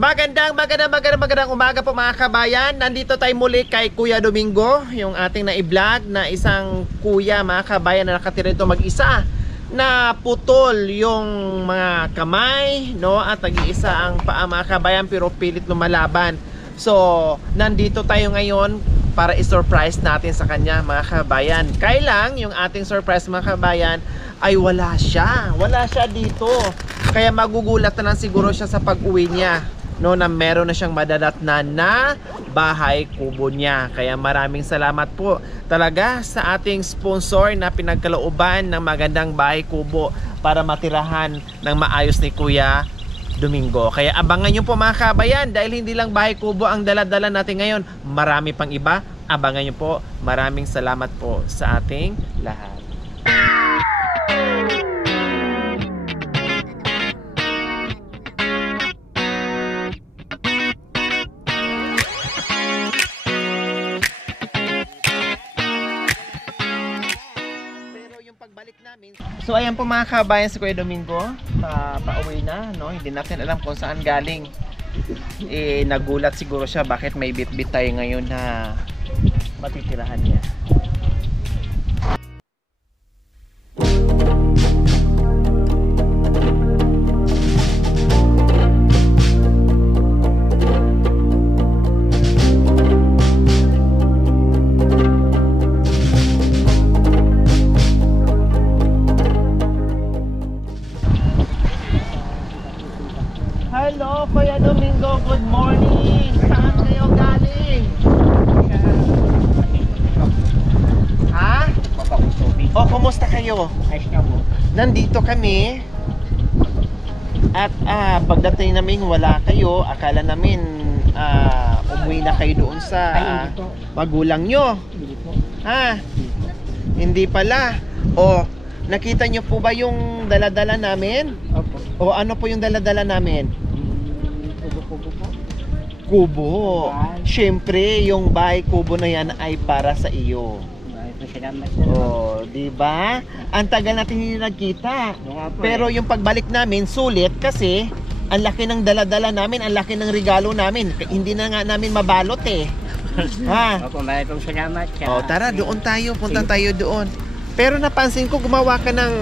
Magandang umaga po mga kabayan. Nandito tayo muli kay Kuya Domingo, yung ating na-i-vlog na isang kuya mga kabayan na nakatira dito mag-isa, na putol yung mga kamay, no? At nag-iisa ang paa mga kabayan pero pilit lumalaban. So, nandito tayo ngayon para i-surprise natin sa kanya mga kabayan. Kailang yung ating surprise mga kabayan ay wala siya dito. Kaya magugulat na lang siguro siya sa pag-uwi niya, no, na meron na siyang madadatnan na bahay kubo niya. Kaya maraming salamat po talaga sa ating sponsor na pinagkalooban ng magandang bahay kubo para matirahan ng maayos ni Kuya Domingo. Kaya abangan nyo po mga kabayan, dahil hindi lang bahay kubo ang dala-dala natin ngayon, marami pang iba. Abangan nyo po. Maraming salamat po sa ating lahat. So ayan po mga kabayan, si Kuya Domingo pauwi na, no? Hindi natin alam kung saan galing. Nagulat siguro siya bakit may bit-bit tayo ngayon na matitirahan niya. Hello, Kuya Domingo. Good morning. Saan kayo galing? Ha? O, kumusta kayo? Nandito kami. At pagdating namin wala kayo. Akala namin umuwi na kayo doon sa magulang nyo. Ha? Hindi pala. O, nakita nyo po ba yung dala-dala namin? Opo. O ano po yung dala-dala namin? Kubo po. Kubo. Siyempre, yung bahay kubo na yan ay para sa iyo. Salamat. Oh, di ba? Ang tagal natin hindi nagkita. Pero yung pagbalik namin sulit kasi ang laki ng dala-dala namin, ang laki ng regalo namin. Hindi na nga namin mabalot eh. Ha? Opo, maraming salamat. Oh, tara, doon tayo. Punta tayo doon. Pero napansin ko gumawa ka ng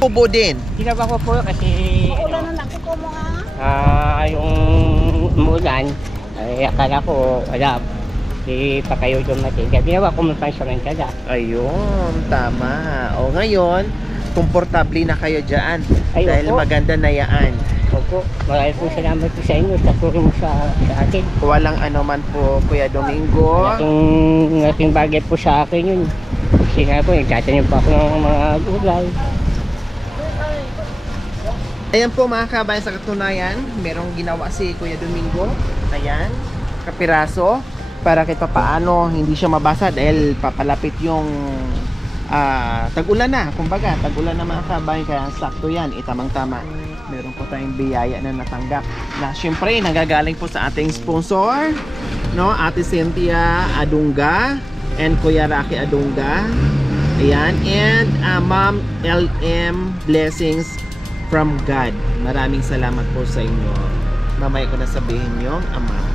kubo din. Ginawa ko po kasi Maulan na ako mo yung umulan, ay akala ko wala. Di pa kayo dumating. Kaya ginawa ko mong pansyaman kada. Ayun, tama. O ngayon, komportable na kayo dyan. Ay, dahil opo. maganda na yaan. Opo, maraming po salamat po sa inyo sa tulong sa akin. Walang ano man po, Kuya Domingo. Laking bagay po sa akin yun. Kasi nga po, nagtatanim po ako ng mga gulay. Ayan po mga kabayan, sa katunayan, merong ginawa si Kuya Domingo. Ayan, kapiraso. Para kahit paano hindi siya mabasa dahil papalapit yung tag-ulan na. Kumbaga, tag-ulan na mga kabayan, kaya sakto yan, itamang-tama. Meron po tayong biyaya na natanggap. Na syempre, nagagaling po sa ating sponsor, no? Ate Cynthia Adunga and Kuya Rocky Adunga. Ayan, and Ma'am LM Blessings from God. Maraming salamat po sa inyo. Mamaya ko na sabihin yung amount.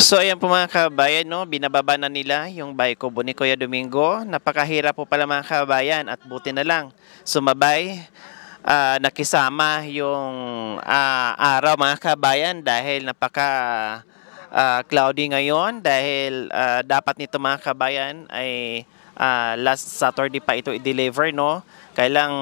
So ayan po mga kabayan, no? Binababa na nila yung bahay kubo ni Kuya Domingo. Napakahirap po pala mga kabayan at buti na lang sumabay. Nakisama yung araw mga kabayan dahil napaka cloudy ngayon dahil dapat nito mga kabayan ay last Saturday pa ito i-deliver, no? Kailang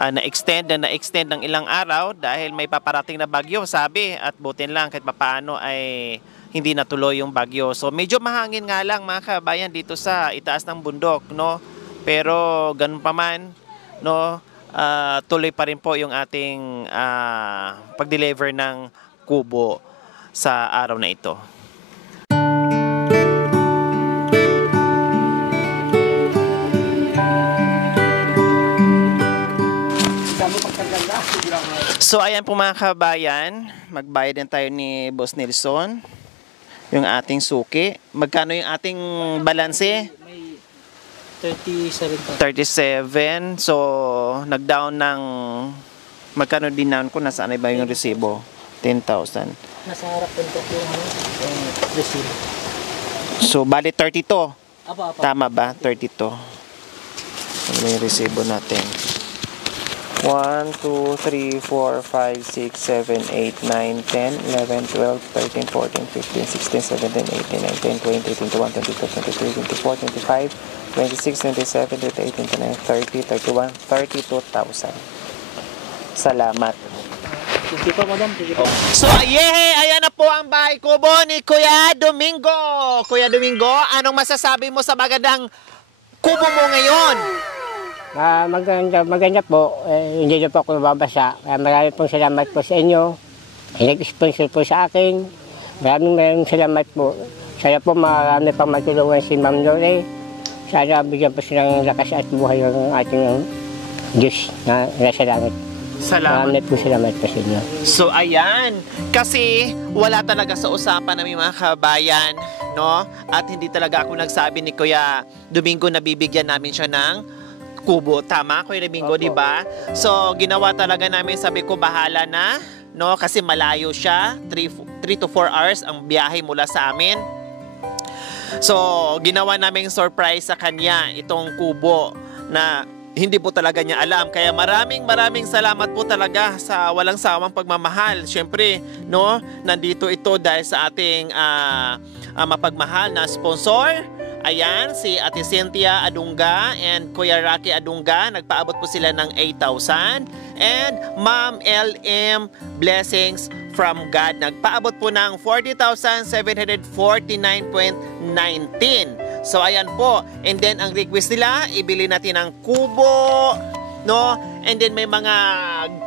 na-extend ng ilang araw dahil may paparating na bagyo sabi, at butin lang kahit papaano ay hindi natuloy yung bagyo. So medyo mahangin nga lang mga kabayan dito sa itaas ng bundok, no? Pero ganun pa man, no, tuloy pa rin po yung ating pag-deliver ng kubo sa araw na ito. So ayan po mga kabayan, magbayad din tayo ni Boss Nelson. Yung ating suki. Magkano yung ating balanse? May 37 pa. 37. So nag-down ng magkano din down ko? Nasaan ba yung resibo? 10,000. Nasa harap ko yung receipt. So bali 32. Apa. Tama ba? 32. Ano yung resibo natin? 1, 2, 3, 4, 5, 6, 7, 8, 9, 10, 11, 12, 13, 14, 15, 16, 17, 18, 19, 20, 21, 22, 23, 24, 25, 26, 27, 28, 29, 30, 31, 32,000. Salamat. Sige po, madam. Sige po. So, ayan na po ang bahay kubo ni Kuya Domingo. Kuya Domingo, anong masasabi mo sa magandang kubo mo ngayon? Maganda po. Hindi na po ako nababasa. Kaya marami pong salamat po sa inyo. Nag-sponsor po sa akin. Maraming salamat po. Sana po marami pang matulungan si Ma'am Lore. Sana bigyan po silang lakas at buhay ng ating Diyos na nasa langit. Salamat. Marami po salamat po sa inyo. So, ayan. Kasi wala talaga sa usapan namin mga kabayan, no? At hindi talaga ako nagsabi ni Kuya Domingo na bibigyan namin siya ng kubo. Tama, Kuya Domingo, Opo. di ba? So, ginawa talaga namin, sabi ko, bahala na, no? Kasi malayo siya. 3 to 4 hours ang biyahe mula sa amin. So, ginawa namin surprise sa kanya itong kubo na hindi po talaga niya alam. Kaya maraming salamat po talaga sa walang sawang pagmamahal. Siyempre, no? Nandito ito dahil sa ating mapagmahal na sponsor. Ayan, si Ate Cynthia Adunga and Kuya Rocky Adunga. Nagpaabot po sila ng 8,000. And Ma'am LM Blessings from God. Nagpaabot po ng 40,749.19. So, ayan po. And then, ang request nila, ibili natin ng kubo, no? And then, may mga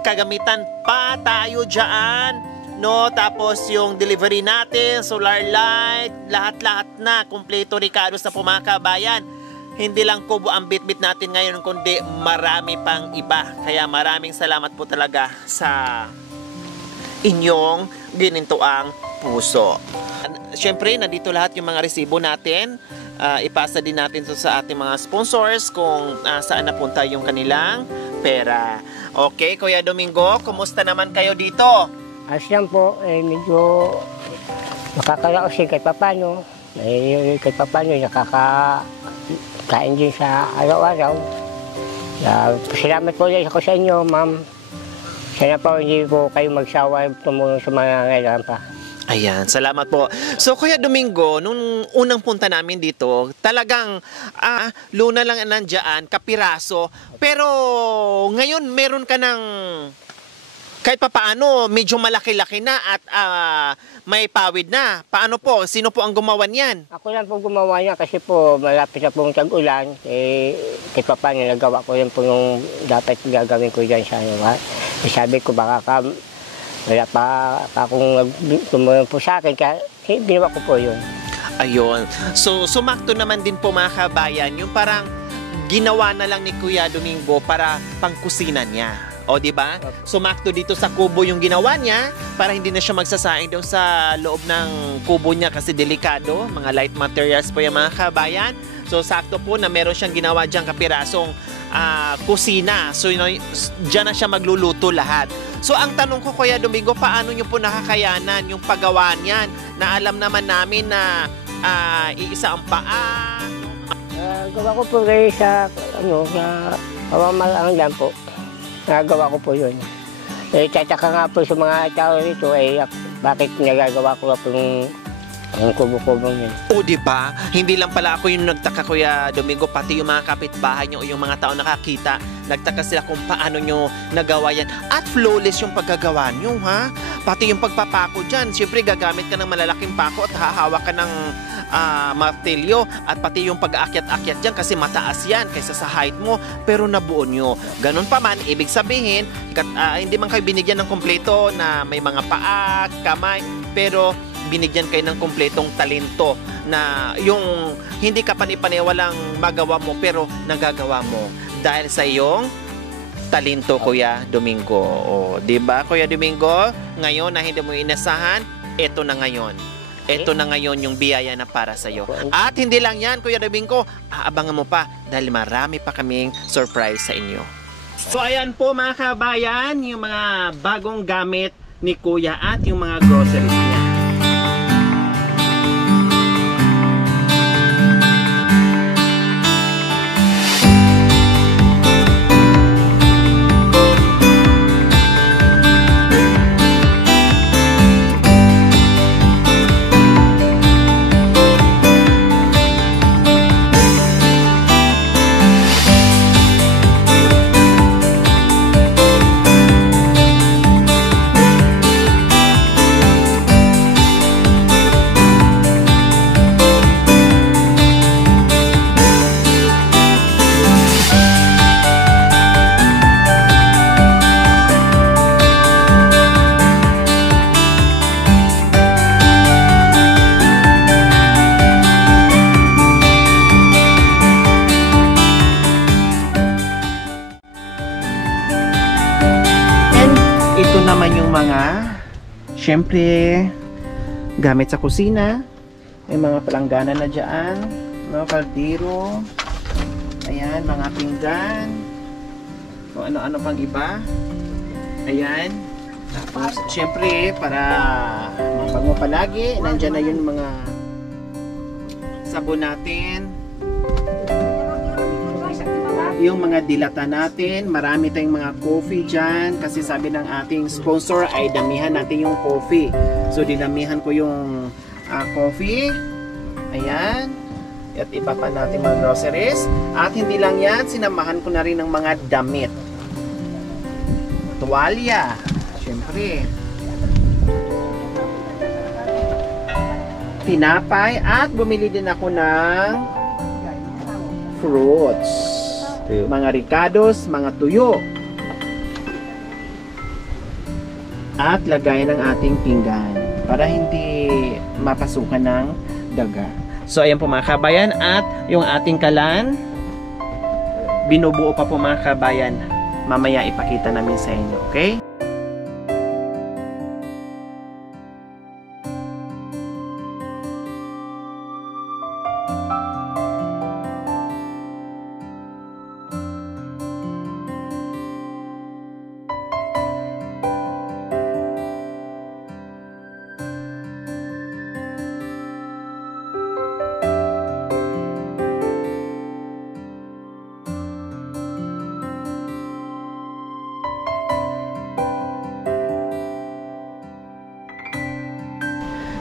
kagamitan pa tayo dyan. No, tapos yung delivery natin, solar light, lahat-lahat na, kumpleto Ricardo sa mga kabayan. Hindi lang kubo ang bit-bit natin ngayon, kundi marami pang iba. Kaya maraming salamat po talaga sa inyong ginintuang puso. Siyempre, nandito lahat yung mga resibo natin. Ipasa din natin to sa ating mga sponsors kung saan napunta yung kanilang pera. Okay, Kuya Domingo, kumusta naman kayo dito? Asyan po, medyo makakaraos kahit papano. Kahit papano, nakakain din sa araw-araw. Salamat po ulit ako sa inyo, ma'am. Sana po hindi po kayo magsawa tumulong sa mga ngailangan pa. Ayan, salamat po. So, Kuya Domingo, nung unang punta namin dito, talagang luna lang nandiyan, kapiraso. Pero ngayon, meron ka ng kahit papaano, medyo malaki-laki na at may pawid na. Paano po? Sino po ang gumawa niyan? Ako lang po gumawa niya kasi po malapit na pong tag-ulan. Kahit papaano nagawa ko rin po yung dapat gagawin ko dyan sa ano. Sabi ko baka wala pa akong tumulong po sa akin. Kaya ginawa ko po yun. Ayun. So, sumakto naman din po mga kabayan, yung parang ginawa na lang ni Kuya Domingo para pangkusina niya. O, di ba? Sumakto dito sa kubo yung ginawa niya para hindi na siya magsasaing doon sa loob ng kubo niya kasi delikado. Mga light materials po yung mga kabayan. So, sakto po na meron siyang ginawa diyang kapirasong kusina. So, dyan na siya magluluto lahat. So, ang tanong ko, Kuya Domingo, paano niyo po nakakayanan yung paggawa niyan? Na alam naman namin na iisa ang paa. Gawa ko po kayo sa pamamalaan lang po. Nagagawa ko po yun. Tataka nga po sa mga tao rito, bakit nagagawa ko po yung kubo-kubong yun. O, di ba? Hindi lang pala ako yung nagtaka, Kuya Domingo, pati yung mga kapitbahay nyo o yung mga tao nakakita, nagtaka sila kung paano nyo nagawa yan. At flawless yung paggagawa nyo, ha? Pati yung pagpapako dyan. Siyempre, gagamit ka ng malalaking pako at hahawak ka ng martilyo at pati yung pag-aakyat-akyat dyan kasi mataas yan kaysa sa height mo, pero nabuo nyo. Ganun pa man, ibig sabihin, hindi man kayo binigyan ng kompleto na may mga paa, kamay, pero binigyan kayo ng kompletong talento na yung hindi ka panipaniwalang magawa mo pero nagagawa mo dahil sa iyong talento, Kuya Domingo. O, di ba, Kuya Domingo? Ngayon na hindi mo inasahan, ito na ngayon. Ito na ngayon yung biyaya na para sa'yo. At hindi lang yan, Kuya Domingo, aabangan mo pa dahil marami pa kaming surprise sa inyo. So ayan po mga kabayan, yung mga bagong gamit ni Kuya at yung mga groceries niya. Ito naman yung mga, syempre, gamit sa kusina. May mga palanggana na dyan, no, kaldero. Ayan, mga pinggan. O ano-ano pang iba. Ayan. Tapos, syempre, para mabango palagi, nandyan na yung mga sabon natin. Yung mga dilata natin, marami tayong mga coffee dyan kasi sabi ng ating sponsor ay damihan natin yung coffee. So dinamihan ko yung coffee. Ayan. At iba pa natin mga groceries. At hindi lang yan, sinamahan ko na rin ng mga damit. Tuwalya. Siyempre. Tinapay at bumili din ako ng fruits. Mga ricados, mga tuyo. At lagay ng ating pinggan para hindi mapasukan ng daga. So ayan po mga kabayan, at yung ating kalan binubuo pa po mga kabayan. Mamaya ipakita namin sa inyo, okay?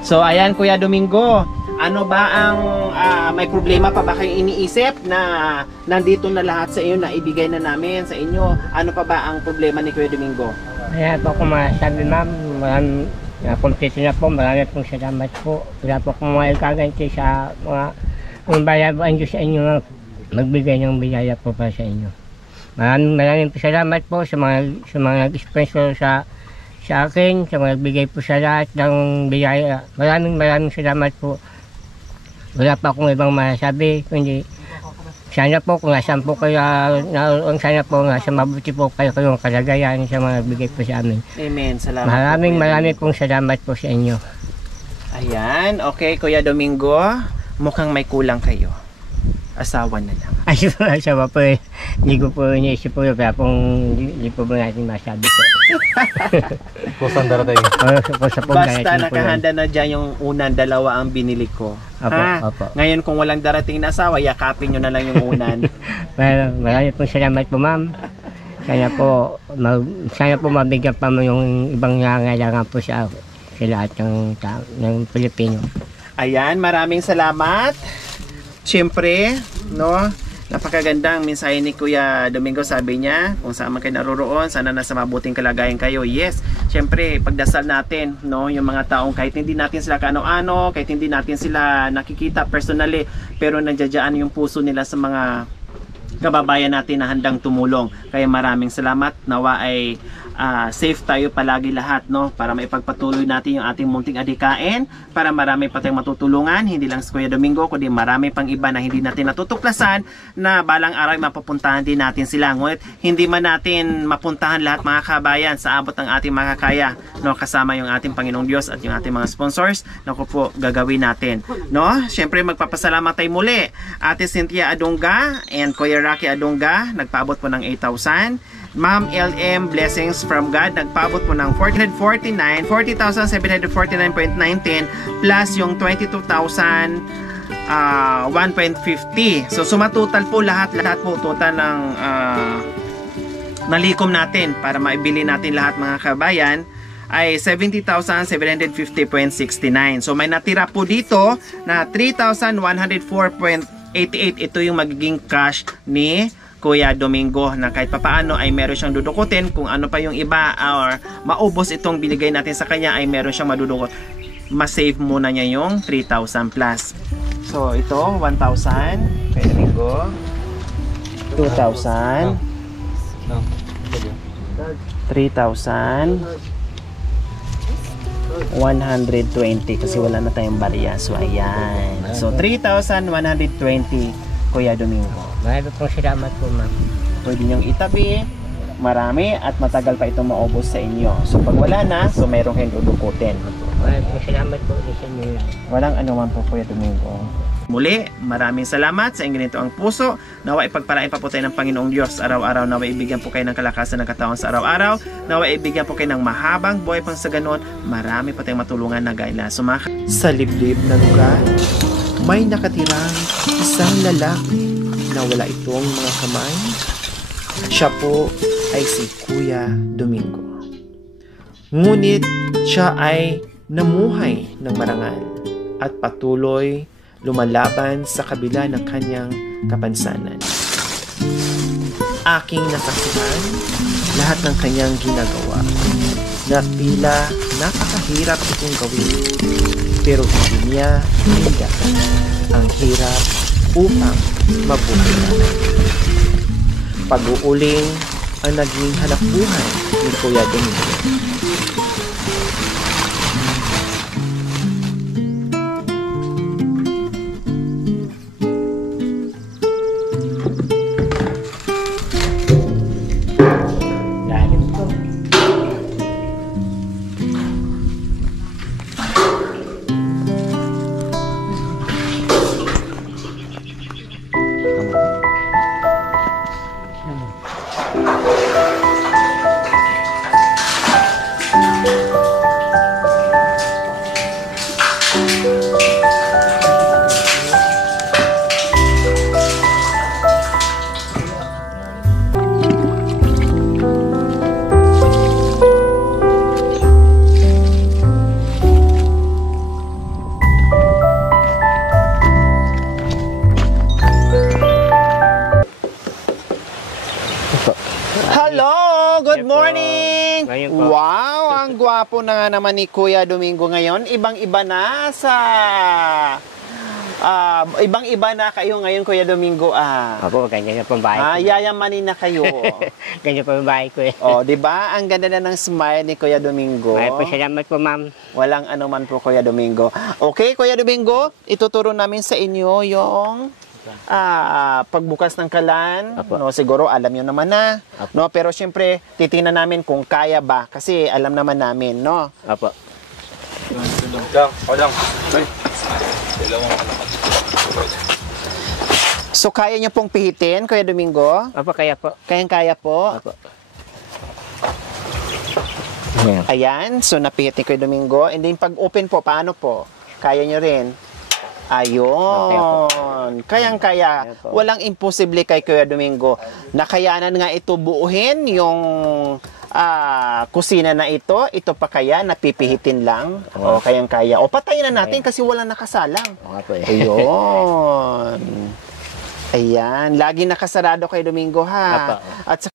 So ayan Kuya Domingo, ano ba ang may problema pa ba kayong iniisip na nandito na lahat sa inyo na ibigay na namin sa inyo? Ano pa ba ang problema ni Kuya Domingo? Kaya po kung masabi ma'am, maraming kumpleto na po, marami pong salamat po. Wala po kung mga ikaganti sa mga bayabaan ko sa inyo na magbigay ng biyaya po para sa inyo. Maraming po salamat po sa mga nag-sponsor sa akin, sa mga nagbigay po sa lahat ng biyaya. Maraming salamat po. Wala pa akong ibang masasabi, kundi sana po kung nasaan po kayo naroon, sana po nasa mabuti po kayo kayong kalagayan sa mga nagbigay po sa amin. Amen. Salamat Maraming pong salamat po sa inyo. Ayan, okay Kuya Domingo, mukhang may kulang kayo. Asawa na lang. Asawa po eh. Hindi ko po iniisip po, kaya pong hindi po ba natin masabi po. Kusang darating. Basta nakahanda na dyan yung unan, dalawa ang binili ko. Opo. Ngayon kung walang darating na asawa, yakapin nyo na lang yung unan. Maraming pong salamat po ma'am. Sana po mabigyan pa mo yung ibang nangangailangan po sa lahat ng Pilipino. Ayan, maraming salamat. Siyempre, no, napakagandang mensahe ni Kuya Domingo. Sabi niya, kung saan man kayo naroroon, sana nasa mabuting kalagayan kayo. Yes, siyempre, pagdasal natin, no, yung mga taong kahit hindi natin sila kaano-ano, kahit hindi natin sila nakikita personally, pero nandiyan yung puso nila sa mga kababayan natin na handang tumulong. Kaya maraming salamat. Nawa ay safe tayo palagi lahat, no? Para maipagpatuloy natin yung ating munting adhikain, para marami pa tayong matutulungan, hindi lang si Kuya Domingo, kundi marami pang iba na hindi natin natutuklasan na balang araw ay mapapuntahan din natin sila. Ngunit hindi man natin mapuntahan lahat mga kabayan sa abot ng ating makakaya, no? Kasama yung ating Panginoong Diyos at yung ating mga sponsors, naku po, gagawin natin, no? Siyempre magpapasalamat tayo muli Ate Cynthia Adunga and Kuya Rocky Adunga, nagpaabot po ng 8,000. Ma'am LM Blessings from God, nagpaabot po ng 40,749.19 plus yung 22,000 1.50. So sumatotal po lahat po total ng nalikom natin para maibili natin lahat mga kabayan ay 70,750.69. So may natira po dito na 3,104.88. Ito yung magiging cash ni Kuya Domingo na kahit papaano ay meron siyang dudukutin. Kung ano pa yung iba or maubos itong binigay natin sa kanya ay meron siyang madudukot. Masave muna niya yung 3,000 plus. So ito 1,000 Kuya Domingo, 2,000, 3,000, 120 kasi wala na tayong barya. So ayan. So 3,120 Kuya Domingo. Maraming pong salamat po, ma'am. Pwede niyong itabi, marami at matagal pa itong maubos sa inyo. So pag wala na, so mayroong kayong dudukutin. Maraming pong salamat po sa inyo. Walang anuman po Kuya Domingo. Muli, maraming salamat sa inyo nito ang puso. Nawa ipagpalain pa po tayo ng Panginoong Diyos araw-araw. Nawa ibigyan po kayo ng kalakasan ng katawan sa araw-araw. Nawa ibigyan po kayo ng mahabang buhay pang sa ganon. Marami pa tayong matulungan na gaya sumakit. Sa liblib na lugar, may nakatirang isang lalaki na wala itong mga kamay. Siya po ay si Kuya Domingo. Ngunit siya ay namuhay ng marangal at patuloy lumalaban sa kabila ng kanyang kapansanan. Aking nasaksihan lahat ng kanyang ginagawa na tila napakahirap itong gawin, pero hindi niya hinindahan ang hirap upang mabuhay. Pag-uuling ang naging hanapbuhay ni Kuya Domingo. Good morning! Wow, ang gwapo na nga naman ni Kuya Domingo ngayon. Ibang-iba na sa... ibang-iba na kayo ngayon, Kuya Domingo. Opo, ganyan na pong bahay ko. Yayamanin na kayo. Ganyan po yung bahay ko eh. Oh, di ba? Ang ganda na ng smile ni Kuya Domingo. Maraming po salamat po, ma'am. Walang anuman po, Kuya Domingo. Okay, Kuya Domingo, ituturo namin sa inyo yung pagbukas ng kalan. No, siguro alam niyo naman na. No, pero syempre titingnan namin kung kaya ba kasi alam naman namin, no. Opo. So kaya niyo pong pihitin, Kuya Domingo? Opo, kaya po. Kayang-kaya po. Opo. Ayan, so napihit ni Kuya Domingo. And then pag open po, paano po? Kaya niyo rin? Ayun. Kayang-kaya. Walang imposible kay Kuya Domingo. Nakayanan nga ito buuhin yung kusina na ito. Ito pa kaya napipihitin lang. O kayang-kaya. O patayin na natin kasi walang nakasalang. Ayun. Ayan. Lagi nakasarado kay Domingo ha. At